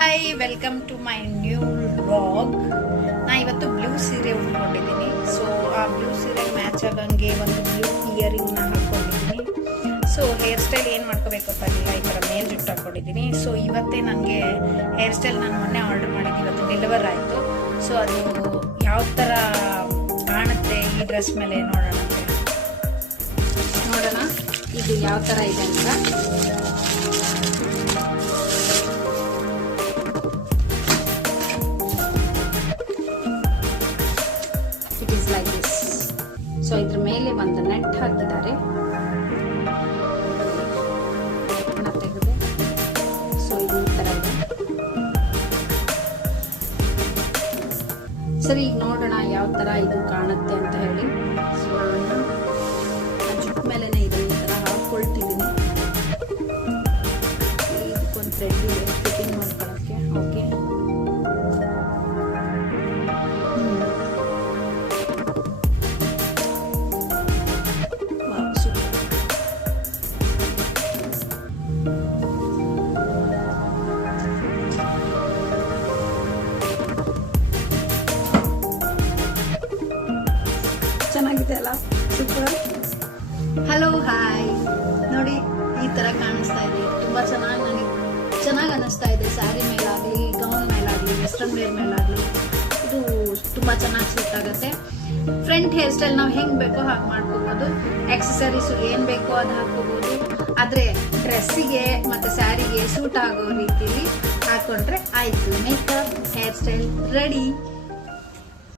Hi, welcome to my new vlog. ನಾ ಇವತ್ತು blue ಸೀರೆ ಉಟ್ಕೊಂಡಿದ್ದೀನಿ. ಸೊ ಆ ಬ್ಲೂ ಸೀರೆ ಮ್ಯಾಚ್ ಆಗಂಗೆ ಒಂದು ಬ್ಲೂ ಇಯರಿಂಗ್ನ ಹಾಕ್ಕೊಂಡಿದ್ದೀನಿ. ಸೊ ಹೇರ್ ಸ್ಟೈಲ್ ಏನು ಮಾಡ್ಕೋಬೇಕಪ್ಪ ಇಲ್ಲ, ಈ ಥರ ಮೇಲ್ ಜುಟ್ಟು ಹಾಕ್ಕೊಂಡಿದ್ದೀನಿ. ಸೊ ಇವತ್ತೇ ನನಗೆ ಹೇರ್ ಸ್ಟೈಲ್ ನಾನು ಮೊನ್ನೆ ಆರ್ಡರ್ ಮಾಡಿದ್ದು, ಇವತ್ತು ಡೆಲಿವರ್ ಆಯಿತು. ಸೊ ಅದು ಯಾವ ಥರ ಕಾಣುತ್ತೆ ಈ ಡ್ರೆಸ್ ಮೇಲೆ ನೋಡೋಣ ಇದು ಯಾವ ಥರ ಇದೆ ಅಂತ. It is like this. So ಇದ್ರ ಮೇಲೆ ಒಂದು ನೆಟ್ ಹಾಕಿದ್ದಾರೆ. ತೆಗೆದು ಸೊ ಇದು ಈ ಥರ ಇದೆ. ಸರಿ, ಈಗ ನೋಡೋಣ ಯಾವ ಥರ ಇದು ಕಾಣುತ್ತೆ ಅಂತ ಹೇಳಿ. ಸೊ ಜುಟ್ ಮೇಲೆನೆ ಇದೆ, ಈ ಥರ ಹಾಕೊಳ್ತಿದ್ದೀನಿ. ಇದಕ್ಕೊಂದು ಥ್ರೆಡ್ ಇದೆ ಫಿಟ್ಟಿಂಗ್ ಮಾಡ್ಕೊಳ್ಳೋಕ್ಕೆ. ಓಕೆ, ಚೆನ್ನಾಗಿದೆ ಅಲ್ಲ, ಸೂಪರ್. Hello, hi. ನೋಡಿ, ಈ ತರ ಕಾಣಿಸ್ತಾ ಇದೆ. ತುಂಬಾ ಚೆನ್ನಾಗಿ ಅನ್ನಿಸ್ತಾ ಇದೆ. ಸ್ಯಾರಿ ಮೇಲಾಗ್ಲಿ, ಗೌನ್ ಮೇಲಾಗ್ಲಿ, ವೆಸ್ಟರ್ನ್ ವೇರ್ ಮೇಲಾಗ್ಲಿ ಇದು ತುಂಬಾ ಚೆನ್ನಾಗಿ ಸೂಟ್ ಆಗುತ್ತೆ. ಫ್ರಂಟ್ ಹೇರ್ ಸ್ಟೈಲ್ ನಾವು ಹೆಂಗ್ ಬೇಕೋ ಹಾಗೆ ಮಾಡ್ಕೋಬಹುದು. ಆಕ್ಸೆಸರೀಸ್ ಏನ್ ಬೇಕೋ ಅದು ಹಾಕೋಬಹುದು. ಆದ್ರೆ ಡ್ರೆಸ್ಸಿಗೆ ಮತ್ತೆ ಸ್ಯಾರಿಗೆ ಸೂಟ್ ಆಗೋ ರೀತಿಲಿ ಹಾಕೊಂಡ್ರೆ ಆಯ್ತು. Makeup, hair style ready.